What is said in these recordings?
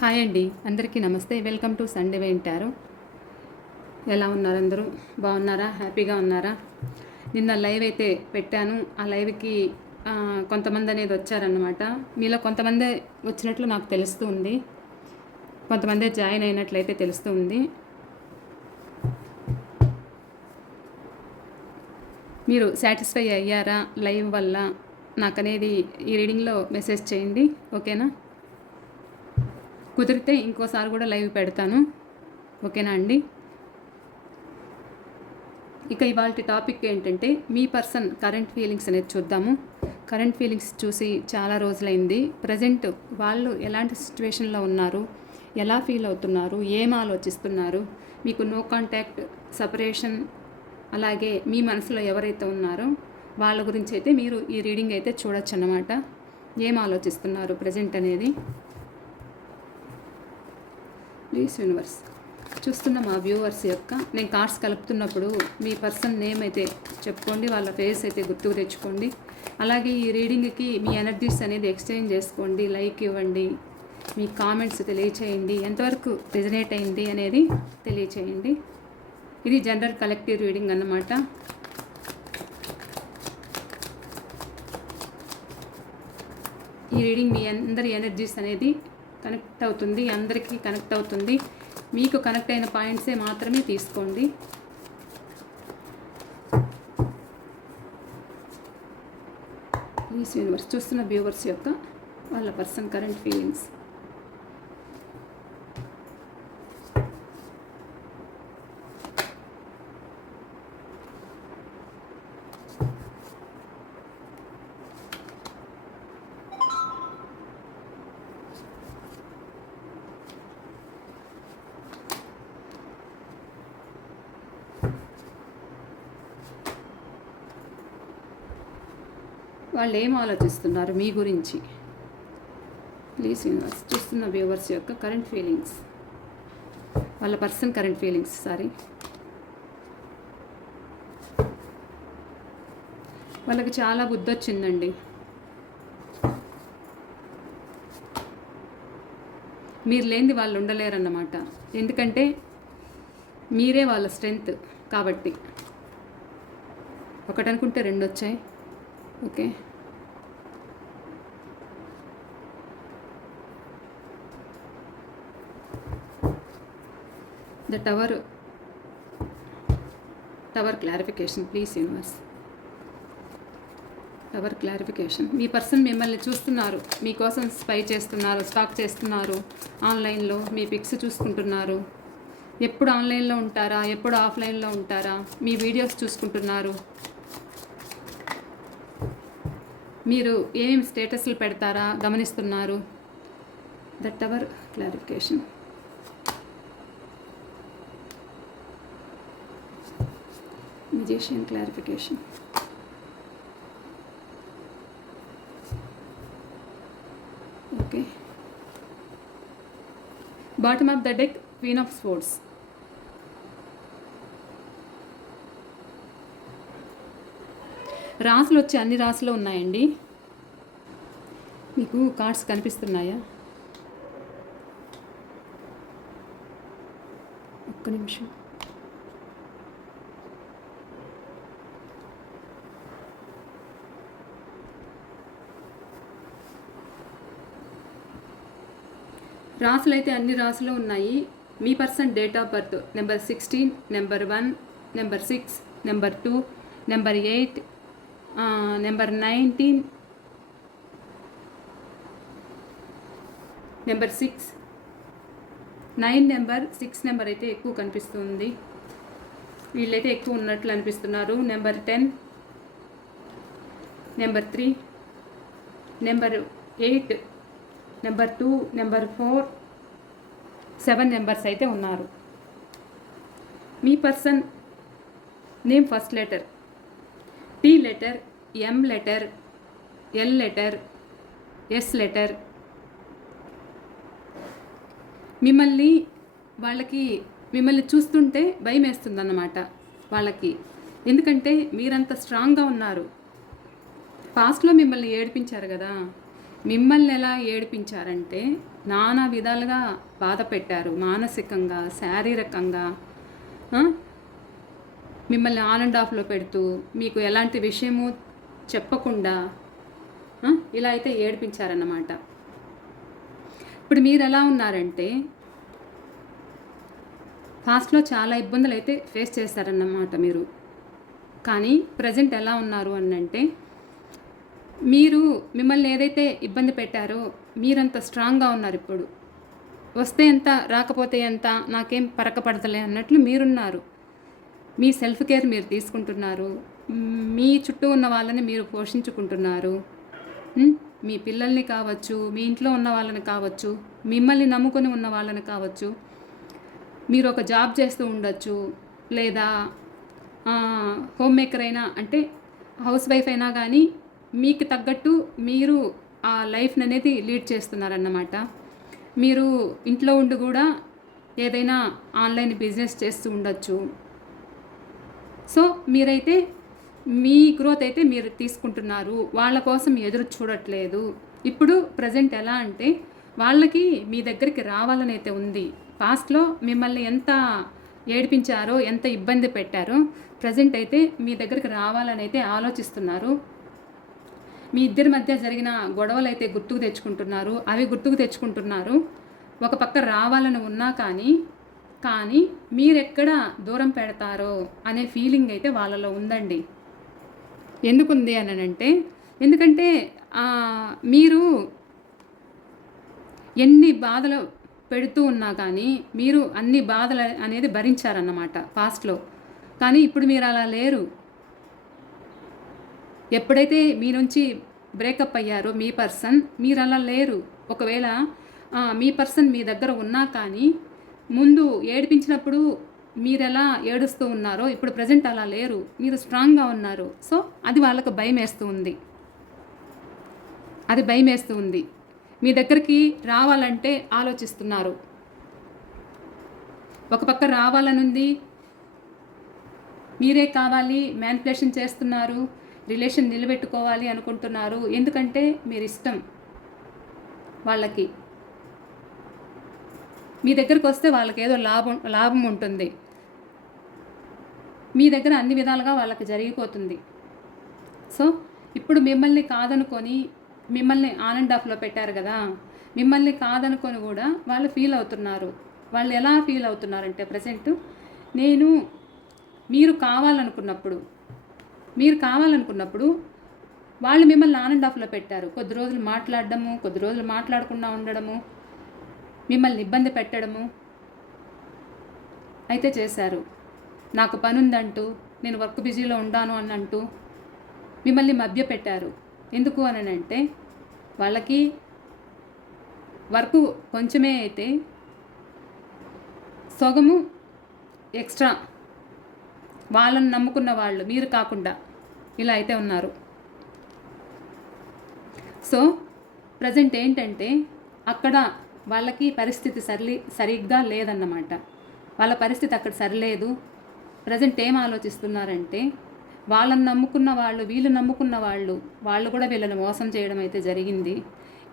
Hi అండి, అందరికీ నమస్తే. వెల్కమ్ టు సండే వింటారు. ఎలా ఉన్నారు? అందరూ బాగున్నారా? హ్యాపీగా ఉన్నారా? నిన్న లైవ్ అయితే పెట్టాను. ఆ లైవ్కి కొంతమంది అనేది వచ్చారన్నమాట. మీలో కొంతమంది వచ్చినట్లు నాకు తెలుస్తూ ఉంది, కొంతమంది జాయిన్ అయినట్లయితే తెలుస్తూ ఉంది. మీరు సాటిస్ఫై అయ్యారా లైవ్ వల్ల? నాకనేది ఈ రీడింగ్లో మెసేజ్ చేయండి, ఓకేనా? కుదిరితే ఇంకోసారి కూడా లైవ్ పెడతాను, ఓకేనా అండి? ఇక ఇవాళ టాపిక్ ఏంటంటే మీ పర్సన్ కరెంట్ ఫీలింగ్స్ అనేది చూద్దాము. కరెంట్ ఫీలింగ్స్ చూసి చాలా రోజులైంది. ప్రజెంట్ వాళ్ళు ఎలాంటి సిచ్యువేషన్లో ఉన్నారు, ఎలా ఫీల్ అవుతున్నారు, ఏం ఆలోచిస్తున్నారు, మీకు నో కాంటాక్ట్, సపరేషన్, అలాగే మీ మనసులో ఎవరైతే ఉన్నారో వాళ్ళ గురించి అయితే మీరు ఈ రీడింగ్ అయితే చూడొచ్చు అన్నమాట. ఏం ఆలోచిస్తున్నారు ప్రజెంట్ అనేది. ప్లీజ్ యూనివర్స్, చూస్తున్న మా వ్యూవర్స్ యొక్క నేను కార్డ్స్ కలుపుతున్నప్పుడు మీ పర్సన్ నేమ్ అయితే చెప్పుకోండి, వాళ్ళ ఫేస్ అయితే గుర్తుకు తెచ్చుకోండి. అలాగే ఈ రీడింగ్కి మీ ఎనర్జీస్ అనేది ఎక్స్చేంజ్ చేసుకోండి, లైక్ ఇవ్వండి, మీ కామెంట్స్ తెలియచేయండి, ఎంతవరకు రెజనేట్ అయింది అనేది తెలియచేయండి. ఇది జనరల్ కలెక్టివ్ రీడింగ్ అన్నమాట. ఈ రీడింగ్ మీ అందరి ఎనర్జీస్ అనేది కనెక్ట్ అవుతుంది, అందరికీ కనెక్ట్ అవుతుంది. మీకు కనెక్ట్ అయిన పాయింట్సే మాత్రమే తీసుకోండి. ప్లీజ్ యూనివర్స్, చూస్తున్న వ్యూవర్స్ యొక్క వాళ్ళ పర్సన్ కరెంట్ ఫీలింగ్స్. వాళ్ళు ఏం ఆలోచిస్తున్నారు మీ గురించి? ప్లీజ్ యూనివర్స్, చూస్తున్న వ్యూవర్స్ యొక్క కరెంట్ ఫీలింగ్స్, వాళ్ళ పర్సన్ కరెంట్ ఫీలింగ్స్. వాళ్ళకి చాలా బుద్ధి వచ్చిందండి. మీరు లేనిది వాళ్ళు ఉండలేరన్నమాట. ఎందుకంటే మీరే వాళ్ళ స్ట్రెంగ్త్ కాబట్టి. ఒకటి అనుకుంటే రెండు వచ్చాయి, okay? The tower clarification. Please universe, tower clarification. Me person మిమ్మల్ని చూస్తున్నారు, మీకోసం స్పై చేస్తున్నారు, స్టాక్ చేస్తున్నారు, ఆన్లైన్లో మీ పిక్స్ చూసుకుంటున్నారు. ఎప్పుడు ఆన్లైన్లో ఉంటారా, ఎప్పుడు ఆఫ్లైన్లో ఉంటారా, మీ వీడియోస్ చూసుకుంటున్నారు. మీరు ఏమేమి స్టేటస్లు పెడతారా గమనిస్తున్నారు. The tower clarification. Magician clarification. Okay. Bottom of the deck, queen of sports. రాసులు వచ్చి అన్ని రాసులు ఉన్నాయండి. మీకు కార్డ్స్ కనిపిస్తున్నాయా? ఒక్క నిమిషం. రాసులు అయితే అన్ని రాసులు ఉన్నాయి. మీ person date of birth number 16, number 1, number 6, number 2, number 8, number 19, number 6, 9 number, 6 number అయితే ఎక్కువ కనిపిస్తుంది. వీళ్ళైతే ఎక్కువ ఉన్నట్లు అనిపిస్తున్నారు. Number 10, number 3, number 8, number 2, number 4, 7 numbers అయితే ఉన్నారు. మీ person name first letter T letter, M letter, L letter, S letter. మిమ్మల్ని చూస్తుంటే భయం వేస్తుందన్నమాట వాళ్ళకి. ఎందుకంటే మీరంత స్ట్రాంగ్గా ఉన్నారు. పాస్ట్లో మిమ్మల్ని ఏడిపించారు కదా, మిమ్మల్ని ఎలా ఏడిపించారంటే నానా విధాలుగా బాధ పెట్టారు, మానసికంగా, శారీరకంగా. ఆ? మిమ్మల్ని ఆన్ అండ్ ఆఫ్లో పెడుతూ మీకు ఎలాంటి విషయము చెప్పకుండా ఇలా అయితే ఏడిపించారన్నమాట. ఇప్పుడు మీరు ఎలా ఉన్నారంటే పాస్ట్లో చాలా ఇబ్బందులు అయితే ఫేస్ చేశారన్నమాట మీరు. కానీ ప్రజెంట్ ఎలా ఉన్నారు అంటే మీరు మిమ్మల్ని ఏదైతే ఇబ్బంది పెట్టారో మీరంత స్ట్రాంగ్గా ఉన్నారు. ఇప్పుడు వస్తే ఎంత రాకపోతే ఎంత నాకేం పరకపడతలే అన్నట్లు మీరున్నారు. మీ సెల్ఫ్ కేర్ మీరు తీసుకుంటున్నారు. మీ చుట్టూ ఉన్న వాళ్ళని మీరు పోషించుకుంటున్నారు. మీ పిల్లల్ని కావచ్చు, మీ ఇంట్లో ఉన్న వాళ్ళని కావచ్చు, మిమ్మల్ని నమ్ముకొని ఉన్న వాళ్ళని కావచ్చు. మీరు ఒక జాబ్ చేస్తూ ఉండొచ్చు, లేదా హోమ్ మేకర్ అయినా, అంటే హౌస్ వైఫ్ అయినా కానీ మీకు తగ్గట్టు మీరు ఆ లైఫ్ని అనేది లీడ్ చేస్తున్నారన్నమాట. మీరు ఇంట్లో ఉండి కూడా ఏదైనా ఆన్లైన్ బిజినెస్ చేస్తూ ఉండొచ్చు. సో మీరైతే మీ గ్రోత్ అయితే మీరు తీసుకుంటున్నారు, వాళ్ళ కోసం ఎదురు చూడట్లేదు. ఇప్పుడు ప్రజెంట్ ఎలా అంటే వాళ్ళకి మీ దగ్గరికి రావాలని అయితే ఉంది. పాస్ట్లో మిమ్మల్ని ఎంత ఏడిపించారో, ఎంత ఇబ్బంది పెట్టారో ప్రజెంట్ అయితే మీ దగ్గరికి రావాలని అయితే ఆలోచిస్తున్నారు. మీ ఇద్దరి మధ్య జరిగిన గొడవలు అయితే గుర్తుకు తెచ్చుకుంటున్నారు. అవి గుర్తుకు తెచ్చుకుంటున్నారు. ఒక పక్క రావాలని ఉన్నా కానీ మీరెక్కడ దూరం పెడతారో అనే ఫీలింగ్ అయితే వాళ్ళలో ఉందండి. ఎందుకుంది అని అంటే, ఎందుకంటే మీరు ఎన్ని బాధలు పెడుతూ ఉన్నా కానీ మీరు అన్ని బాధలు అనేది భరించారన్నమాట పాస్ట్లో. కానీ ఇప్పుడు మీరు అలా లేరు. ఎప్పుడైతే మీ నుంచి బ్రేకప్ అయ్యారో మీ పర్సన్, మీరు అలా లేరు. ఒకవేళ మీ పర్సన్ మీ దగ్గర ఉన్నా కానీ ముందు ఏడిపించినప్పుడు మీరు ఎలా ఏడుస్తూ ఉన్నారో ఇప్పుడు ప్రజెంట్ అలా లేరు. మీరు స్ట్రాంగ్గా ఉన్నారు. సో అది వాళ్ళకు భయం వేస్తూ ఉంది. అది భయం వేస్తూ ఉంది. మీ దగ్గరికి రావాలంటే ఆలోచిస్తున్నారు. ఒక పక్క రావాలనుంది, మీరే కావాలి, మ్యానిపులేషన్ చేస్తున్నారు, రిలేషన్ నిలబెట్టుకోవాలి అనుకుంటున్నారు. ఎందుకంటే మీరు ఇష్టం వాళ్ళకి. మీ దగ్గరకు వస్తే వాళ్ళకి ఏదో లాభం ఉంటుంది. మీ దగ్గర అన్ని విధాలుగా వాళ్ళకి జరిగిపోతుంది. సో ఇప్పుడు మిమ్మల్ని కాదనుకొని, మిమ్మల్ని ఆన్ అండ్ ఆఫ్లో పెట్టారు కదా, మిమ్మల్ని కాదనుకొని కూడా వాళ్ళు ఫీల్ అవుతున్నారు. వాళ్ళు ఎలా ఫీల్ అవుతున్నారంటే ప్రజెంట్ మీరు కావాలనుకున్నప్పుడు వాళ్ళు మిమ్మల్ని ఆన్ అండ్ ఆఫ్లో పెట్టారు. కొద్ది రోజులు మాట్లాడడము, కొద్ది రోజులు మాట్లాడకుండా ఉండడము, మిమ్మల్ని ఇబ్బంది పెట్టడము అయితే చేశారు. నాకు పని ఉందంటూ, నేను వర్క్ బిజీలో ఉండాను అని అంటూ మిమ్మల్ని మభ్యపెట్టారు. ఎందుకు అని అంటే వాళ్ళకి వర్క్ కొంచెమే అయితే సగము ఎక్స్ట్రా వాళ్ళని నమ్ముకున్న వాళ్ళు, మీరు కాకుండా ఇలా అయితే ఉన్నారు. సో ప్రజెంట్ ఏంటంటే అక్కడ వాళ్ళకి పరిస్థితి సరిగ్గా లేదన్నమాట. వాళ్ళ పరిస్థితి అక్కడ సరిలేదు. ప్రజెంట్ ఏం ఆలోచిస్తున్నారంటే వాళ్ళని నమ్ముకున్న వాళ్ళు, వీళ్ళు నమ్ముకున్న వాళ్ళు కూడా వీళ్ళని మోసం చేయడం అయితే జరిగింది.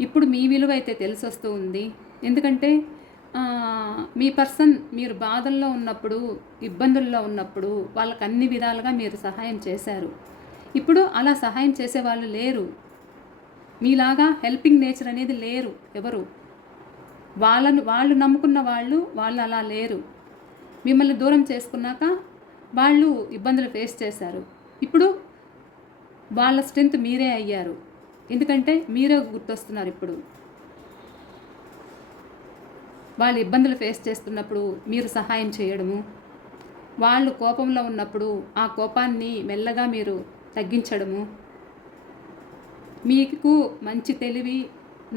ఇప్పుడు మీ విలువ అయితే తెలిసొస్తూ ఉంది. ఎందుకంటే మీ పర్సన్ మీరు బాధల్లో ఉన్నప్పుడు, ఇబ్బందుల్లో ఉన్నప్పుడు వాళ్ళకి అన్ని విధాలుగా మీరు సహాయం చేశారు. ఇప్పుడు అలా సహాయం చేసే వాళ్ళు లేరు. మీలాగా హెల్పింగ్ నేచర్ అనేది లేరు ఎవరు. వాళ్ళు నమ్ముకున్న వాళ్ళు అలా లేరు. మిమ్మల్ని దూరం చేసుకున్నాక వాళ్ళు ఇబ్బందులు ఫేస్ చేశారు. ఇప్పుడు వాళ్ళ స్ట్రెంత్ మీరే అయ్యారు. ఎందుకంటే మీరే గుర్తొస్తున్నారు. ఇప్పుడు వాళ్ళు ఇబ్బందులు ఫేస్ చేస్తున్నప్పుడు మీరు సహాయం చేయడము, వాళ్ళు కోపంలో ఉన్నప్పుడు ఆ కోపాన్ని మెల్లగా మీరు తగ్గించడము, మీకు మంచి తెలివి,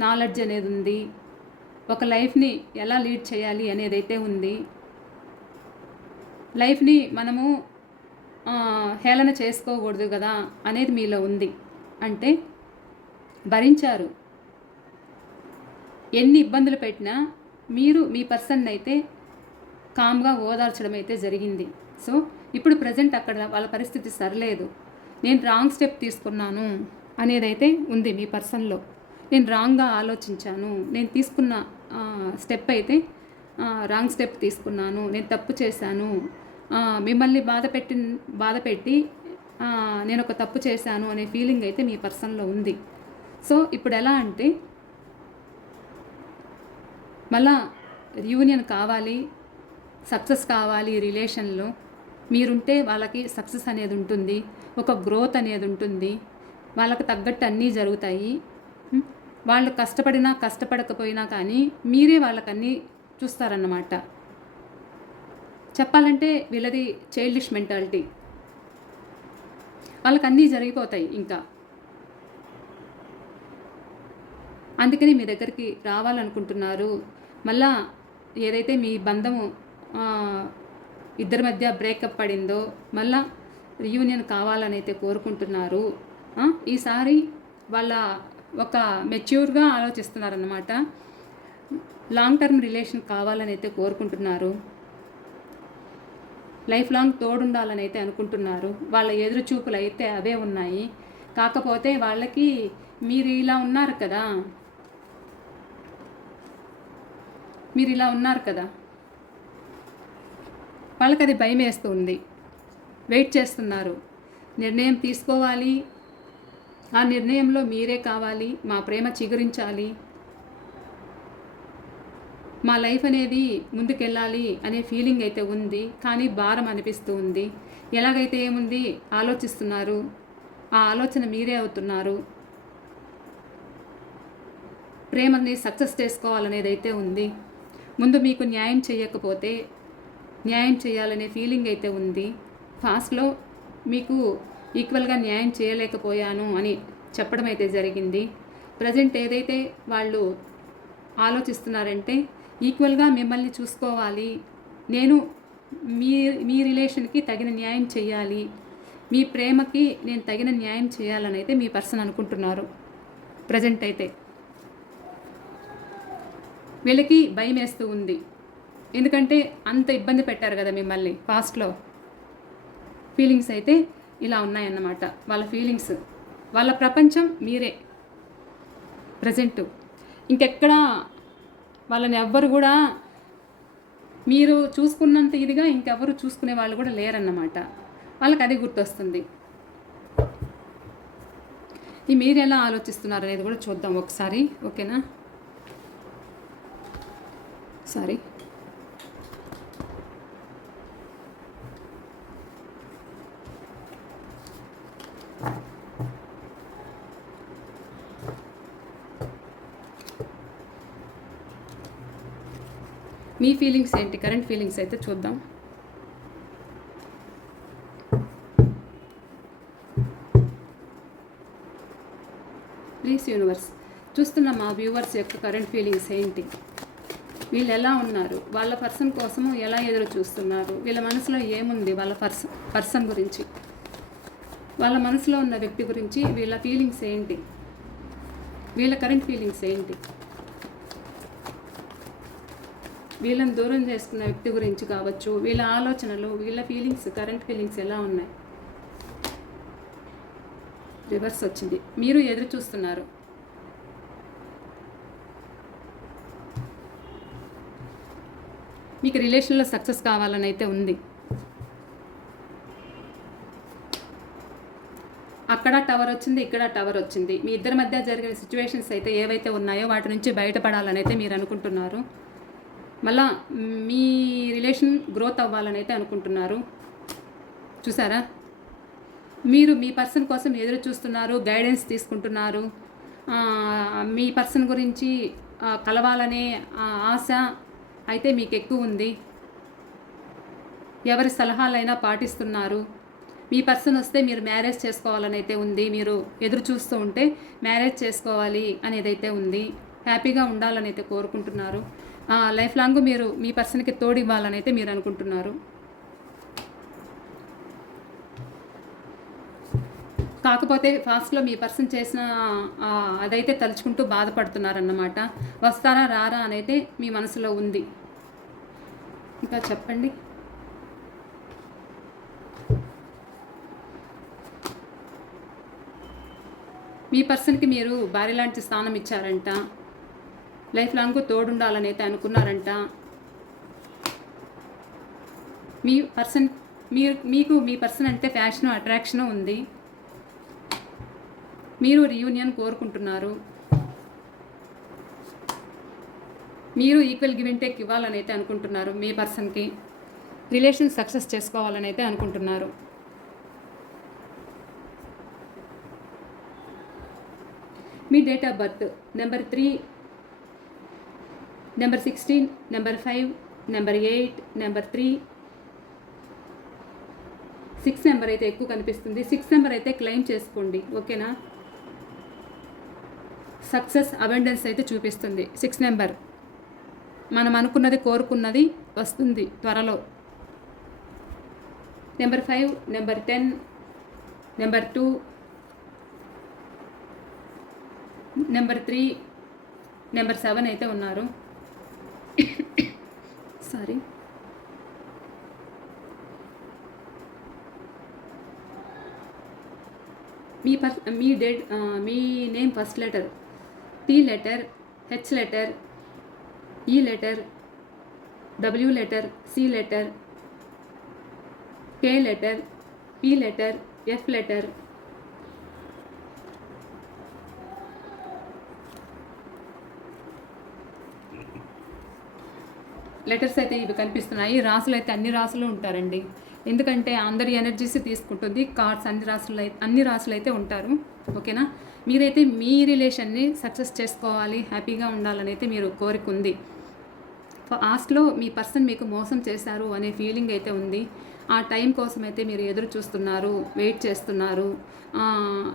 నాలెడ్జ్ అనేది ఉంది. ఒక లైఫ్ని ఎలా లీడ్ చేయాలి అనేదైతే ఉంది. లైఫ్ని మనము హేళన చేసుకోకూడదు కదా అనేది మీలో ఉంది. అంటే భరించారు. ఎన్ని ఇబ్బందులు పెట్టినా మీరు మీ పర్సన్ అయితే కామ్గా ఓదార్చడం అయితే జరిగింది. సో ఇప్పుడు ప్రజెంట్ అక్కడ వాళ్ళ పరిస్థితి సరిలేదు. నేను రాంగ్ స్టెప్ తీసుకున్నాను అనేదైతే ఉంది మీ పర్సన్లో. నేను రాంగ్గా ఆలోచించాను, నేను తీసుకున్న స్టెప్ అయితే రాంగ్ స్టెప్ తీసుకున్నాను, నేను తప్పు చేశాను, మిమ్మల్ని బాధపెట్టి నేను ఒక తప్పు చేశాను అనే ఫీలింగ్ అయితే మీ పర్సన్లో ఉంది. సో ఇప్పుడు ఎలా అంటే మళ్ళా రీయూనియన్ కావాలి, సక్సెస్ కావాలి రిలేషన్లో. మీరుంటే వాళ్ళకి సక్సెస్ అనేది ఉంటుంది, ఒక గ్రోత్ అనేది ఉంటుంది, వాళ్ళకు తగ్గట్టు అన్నీ జరుగుతాయి. వాళ్ళు కష్టపడినా కష్టపడకపోయినా కానీ మీరే వాళ్ళకన్నీ చూస్తారన్నమాట. చెప్పాలంటే వీళ్ళది చైల్డిష్ మెంటాలిటీ, వాళ్ళకి అన్నీ జరిగిపోతాయి. ఇంకా అందుకని మీ దగ్గరికి రావాలనుకుంటున్నారు. మళ్ళా ఏదైతే మీ బంధము ఇద్దరి మధ్య బ్రేకప్ పడిందో మళ్ళా రీయూనియన్ కావాలని అయితే కోరుకుంటున్నారు. ఈసారి వాళ్ళ ఒక మెచ్యూర్గా ఆలోచిస్తున్నారన్నమాట. లాంగ్ టర్మ్ రిలేషన్ కావాలని అయితే కోరుకుంటున్నారు. లైఫ్ లాంగ్ తోడుండాలని అయితే అనుకుంటున్నారు. వాళ్ళ ఎదురు చూపులు అయితే అవే ఉన్నాయి. కాకపోతే వాళ్ళకి మీరు ఇలా ఉన్నారు కదా, వాళ్ళకి అది భయం వేస్తుంది. వెయిట్ చేస్తున్నారు, నిర్ణయం తీసుకోవాలి, ఆ నిర్ణయంలో మీరే కావాలి, మా ప్రేమ చిగురించాలి, మా లైఫ్ అనేది ముందుకెళ్ళాలి అనే ఫీలింగ్ అయితే ఉంది. కానీ భారం అనిపిస్తూ ఉంది. ఎలాగైతే ఏముంది ఆలోచిస్తున్నారు, ఆ ఆలోచన మీరే అవుతున్నారు. ప్రేమని సక్సెస్ చేసుకోవాలనేది అయితే ఉంది. ముందు మీకు న్యాయం చేయకపోతే న్యాయం చేయాలనే ఫీలింగ్ అయితే ఉంది. ఫాస్ట్లో మీకు ఈక్వల్గా న్యాయం చేయలేకపోయాను అని చెప్పడం అయితే జరిగింది. ప్రజెంట్ ఏదైతే వాళ్ళు ఆలోచిస్తున్నారంటే ఈక్వల్గా మిమ్మల్ని చూసుకోవాలి, నేను మీ రిలేషన్కి తగిన న్యాయం చేయాలి, మీ ప్రేమకి నేను తగిన న్యాయం చేయాలని అయితే మీ పర్సన్ అనుకుంటున్నారు. ప్రజెంట్ అయితే వీళ్ళకి భయం వేస్తూ ఉంది. ఎందుకంటే అంత ఇబ్బంది పెట్టారు కదా మిమ్మల్ని పాస్ట్లో. ఫీలింగ్స్ అయితే ఇలా ఉన్నాయన్నమాట. వాళ్ళ ఫీలింగ్స్, వాళ్ళ ప్రపంచం మీరే ప్రజెంటు. ఇంకెక్కడ వాళ్ళని ఎవ్వరు కూడా మీరు చూసుకున్నంత ఇదిగా ఇంకెవ్వరు చూసుకునే వాళ్ళు కూడా లేరన్నమాట. వాళ్ళకి అది గుర్తొస్తుంది. ఈ మీరు ఎలా ఆలోచిస్తున్నారు అనేది కూడా చూద్దాం ఒకసారి. ఓకేనా? సారీ, మీ ఫీలింగ్స్ ఏంటి, కరెంట్ ఫీలింగ్స్ అయితే చూద్దాం. ప్లీజ్ యూనివర్స్, చూస్తున్న మా వ్యూవర్స్ యొక్క కరెంట్ ఫీలింగ్స్ ఏంటి, వీళ్ళు ఎలా ఉన్నారు, వాళ్ళ పర్సన్ కోసము ఎలా ఎదురు చూస్తున్నారు, వీళ్ళ మనసులో ఏముంది, వాళ్ళ పర్సన్ గురించి, వాళ్ళ మనసులో ఉన్న వ్యక్తి గురించి వీళ్ళ ఫీలింగ్స్ ఏంటి, వీళ్ళ కరెంట్ ఫీలింగ్స్ ఏంటి, వీళ్ళని దూరం చేసుకున్న వ్యక్తి గురించి కావచ్చు, వీళ్ళ ఆలోచనలు, వీళ్ళ ఫీలింగ్స్, కరెంట్ ఫీలింగ్స్ ఎలా ఉన్నాయి. రివర్స్ వచ్చింది. మీరు ఎదురు చూస్తున్నారు. మీకు రిలేషన్లో సక్సెస్ కావాలని అయితే ఉంది. అక్కడ టవర్ వచ్చింది, ఇక్కడ టవర్ వచ్చింది. మీ ఇద్దరి మధ్య జరిగిన సిచ్యువేషన్స్ అయితే ఏవైతే ఉన్నాయో వాటి నుంచి బయటపడాలని అయితే మీరు అనుకుంటున్నారు. మళ్ళా మీ రిలేషన్ గ్రోత్ అవ్వాలని అయితే అనుకుంటున్నారు. చూసారా, మీరు మీ పర్సన్ కోసం ఎదురు చూస్తున్నారు, గైడెన్స్ తీసుకుంటున్నారు. మీ పర్సన్ గురించి కలవాలనే ఆశ అయితే మీకు ఎక్కువ ఉంది. ఎవరి సలహాలైనా పాటిస్తున్నారు. మీ పర్సన్ వస్తే మీరు మ్యారేజ్ చేసుకోవాలని అయితే ఉంది. మీరు ఎదురు చూస్తూ ఉంటే మ్యారేజ్ చేసుకోవాలి అనేది అయితే ఉంది. హ్యాపీగా ఉండాలని అయితే కోరుకుంటున్నారు. లైఫ్ లాంగ్ మీరు మీ పర్సన్కి తోడు ఇవ్వాలని అయితే మీరు అనుకుంటున్నారు. కాకపోతే ఫాస్ట్లో మీ పర్సన్ చేసిన అదైతే తలుచుకుంటూ బాధపడుతున్నారన్నమాట. వస్తారా రారా అనైతే మీ మనసులో ఉంది. ఇంకా చెప్పండి. మీ పర్సన్కి మీరు భార్య లాంటి స్థానం ఇచ్చారంట, లైఫ్ లాంగ్ తోడుండాలని అయితే అనుకున్నారంట. మీ పర్సన్ మీకు మీ పర్సన్ అంటే ఫ్యాషను, అట్రాక్షను ఉంది. మీరు రీయూనియన్ కోరుకుంటున్నారు. మీరు ఈక్వల్ గివ్ అండ్ టేక్ ఇవ్వాలని అయితే అనుకుంటున్నారు. మీ పర్సన్కి రిలేషన్ సక్సెస్ చేసుకోవాలని అయితే అనుకుంటున్నారు. మీ date of birth number 3, number 16, number 5, number 8, number 3, 6 number అయితే ఎక్కువ కనిపిస్తుంది. 6 నెంబర్ అయితే క్లెయిమ్ చేసుకోండి, ఓకేనా. సక్సెస్ అబెండెన్స్ అయితే చూపిస్తుంది 6 నెంబర్. మనం అనుకున్నది, కోరుకున్నది వస్తుంది త్వరలో. Number 5, number 10, number 2, number 3, number 7 అయితే ఉన్నారు. సారీ. మీ name first letter T letter, H letter, E letter, W letter, C letter, K letter, P letter, F letter, letters అయితే ఇవి కనిపిస్తున్నాయి. రాసులు అయితే అన్ని రాసులు ఉంటారండి, ఎందుకంటే అందరి ఎనర్జీస్ తీసుకుంటుంది. కార్డ్స్ అన్ని రాసులు అయితే ఉంటారు, ఓకేనా. మీరైతే మీ రిలేషన్ని సక్సెస్ చేసుకోవాలి, హ్యాపీగా ఉండాలని అయితే మీరు కోరిక ఉంది. పాస్ట్లో మీ పర్సన్ మీకు మోసం చేశారు అనే ఫీలింగ్ అయితే ఉంది. ఆ టైం కోసం అయితే మీరు ఎదురు చూస్తున్నారు, వెయిట్ చేస్తున్నారు.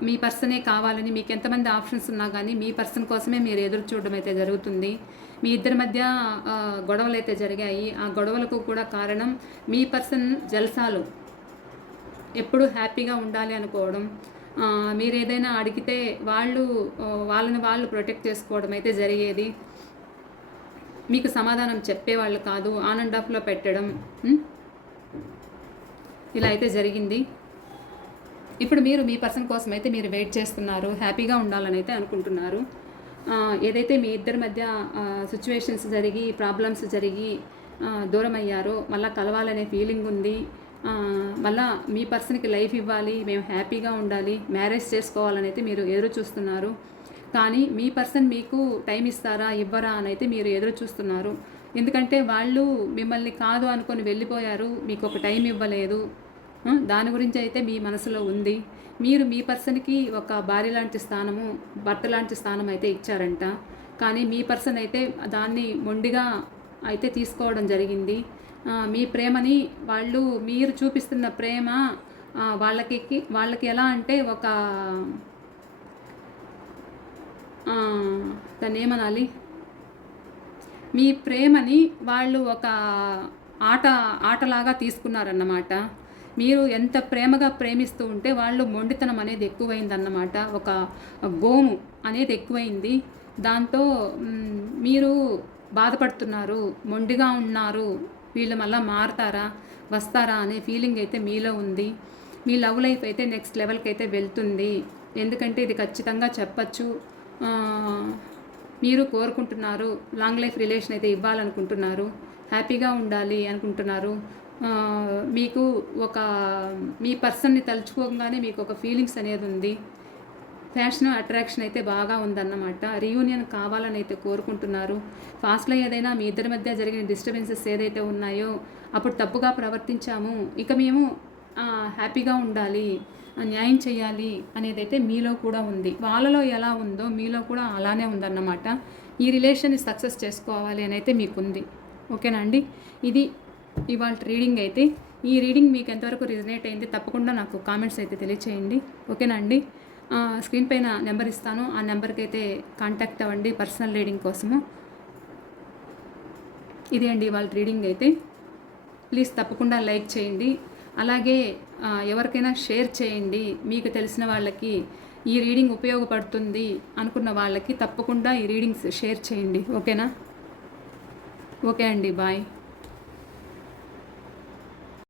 మీ పర్సనే కావాలని మీకు ఎంతమంది ఆప్షన్స్ ఉన్నా కానీ మీ పర్సన్ కోసమే మీరు ఎదురు చూడడం అయితే జరుగుతుంది. మీ ఇద్దరి మధ్య గొడవలు అయితే జరిగాయి. ఆ గొడవలకు కూడా కారణం మీ పర్సన్ జల్సాలు, ఎప్పుడు హ్యాపీగా ఉండాలి అనుకోవడం. మీరు ఏదైనా అడిగితే వాళ్ళని వాళ్ళు ప్రొటెక్ట్ చేసుకోవడం అయితే జరిగేది. మీకు సమాధానం చెప్పేవాళ్ళు కాదు, ఆన్ అండ్ ఆఫ్లో పెట్టడం, ఇలా అయితే జరిగింది. ఇప్పుడు మీరు మీ పర్సన్ కోసం అయితే మీరు వెయిట్ చేస్తున్నారు, హ్యాపీగా ఉండాలని అయితే అనుకుంటున్నారు. ఏదైతే మీ ఇద్దరి మధ్య సిచ్యువేషన్స్ జరిగి, ప్రాబ్లమ్స్ జరిగి దూరం అయ్యారో మళ్ళీ కలవాలనే ఫీలింగ్ ఉంది. మళ్ళీ మీ పర్సన్కి లైఫ్ ఇవ్వాలి, మేము హ్యాపీగా ఉండాలి, మ్యారేజ్ చేసుకోవాలని అయితే మీరు ఎదురు చూస్తున్నారు. కానీ మీ పర్సన్ మీకు టైం ఇస్తారా ఇవ్వరా అని అయితే మీరు ఎదురు చూస్తున్నారు. ఎందుకంటే వాళ్ళు మిమ్మల్ని కాదు అనుకొని వెళ్ళిపోయారు, మీకు ఒక టైం ఇవ్వలేదు. దాని గురించి అయితే మీ మనసులో ఉంది. మీరు మీ పర్సన్కి ఒక భార్య లాంటి స్థానము, భర్త లాంటి స్థానం అయితే ఇచ్చారంట. కానీ మీ పర్సన్ అయితే దాన్ని మొండిగా అయితే తీసుకోవడం జరిగింది. మీ ప్రేమని మీరు చూపిస్తున్న ప్రేమ వాళ్ళకి ఎలా అంటే ఒక దాన్ని ఏమనాలి, మీ ప్రేమని వాళ్ళు ఒక ఆటలాగా తీసుకున్నారన్నమాట. మీరు ఎంత ప్రేమగా ప్రేమిస్తూ ఉంటే వాళ్ళు మొండితనం అనేది ఎక్కువైందన్నమాట. ఒక గోము అనేది ఎక్కువైంది. దాంతో మీరు బాధపడుతున్నారు, మొండిగా ఉన్నారు. వీళ్ళు మళ్ళీ మారతారా, వస్తారా అనే ఫీలింగ్ అయితే మీలో ఉంది. మీ లవ్ లైఫ్ అయితే నెక్స్ట్ లెవెల్కి అయితే వెళ్తుంది. ఎందుకంటే ఇది ఖచ్చితంగా చెప్పచ్చు. మీరు కోరుకుంటున్నారు, లాంగ్ లైఫ్ రిలేషన్ అయితే ఇవ్వాలనుకుంటున్నారు, హ్యాపీగా ఉండాలి అనుకుంటున్నారు. మీకు మీ పర్సన్ని తలుచుకోగానే మీకు ఒక ఫీలింగ్స్ అనేది ఉంది. ఫ్యాషన్, అట్రాక్షన్ అయితే బాగా ఉందన్నమాట. రీయూనియన్ కావాలని అయితే కోరుకుంటున్నారు. ఫాస్ట్లో ఏదైనా మీ ఇద్దరి మధ్య జరిగిన డిస్టర్బెన్సెస్ ఏదైతే ఉన్నాయో, అప్పుడు తప్పుగా ప్రవర్తించాము, ఇక మేము హ్యాపీగా ఉండాలి, న్యాయం చేయాలి అనేదైతే మీలో కూడా ఉంది. వాళ్ళలో ఎలా ఉందో మీలో కూడా అలానే ఉందన్నమాట. ఈ రిలేషన్ని సక్సెస్ చేసుకోవాలి అని అయితే మీకుంది, ఓకేనా అండి. ఇది ఇవాళ రీడింగ్ అయితే. ఈ రీడింగ్ మీకు ఎంతవరకు రిజనేట్ అయింది తప్పకుండా నాకు కామెంట్స్ అయితే తెలియచేయండి, ఓకేనా అండి. స్క్రీన్ పైన నెంబర్ ఇస్తాను, ఆ నెంబర్కి అయితే కాంటాక్ట్ అవ్వండి పర్సనల్ రీడింగ్ కోసము. ఇది అండి ఇవాళ రీడింగ్ అయితే. ప్లీజ్ తప్పకుండా లైక్ చేయండి, అలాగే ఎవరికైనా షేర్ చేయండి. మీకు తెలిసిన వాళ్ళకి ఈ రీడింగ్ ఉపయోగపడుతుంది అనుకున్న వాళ్ళకి తప్పకుండా ఈ రీడింగ్స్ షేర్ చేయండి, ఓకేనా. ఓకే అండి, బాయ్.